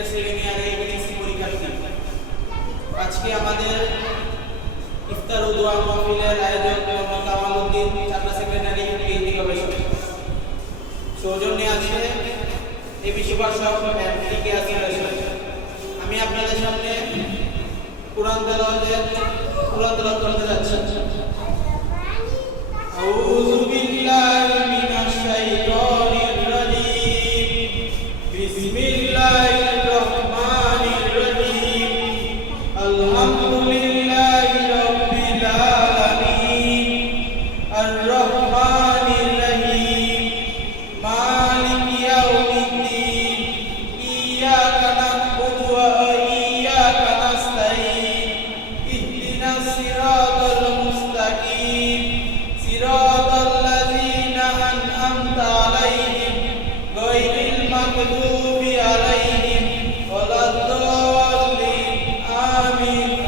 তৃতীয় শ্রেণী আর এবিএসসি পরীক্ষার্থী, আজকে আমাদের ইফতার ও দোয়া মাহফিলের আয়োজক মোহাম্মদ কামাল উদ্দিন, ছাত্র সেক্রেটারি, পিএইচডি গবেষক। সৌজন্যে আছে এবি সুভাষক এমপিকে আসিলেশন। আমি আপনাদের সামনে কোরআন তেলাওয়াত করতে যাচ্ছি। আউযু বিল্লাহি মিনাশ শাইতানির রাজীম। বিসমিল্লাহির রহমানির রহিম। আলহামদুলিল্লাহি রাব্বিল আলামিন। আর রহমানির রহিম। মালিকি ইয়াউমিদ্দিন। ইয়্যাকা না'বুদু ওয়া ইয়্যাকা নাস্তাঈন। ইহদিনাস সিরাতাল মুস্তাকিম। সিরাতাল্লাযীনা আন'আমতা আলাইহিম গায়রিল মাগদুবি আলাইহিম ওয়ালাদ-দাল্লিন। আমিন।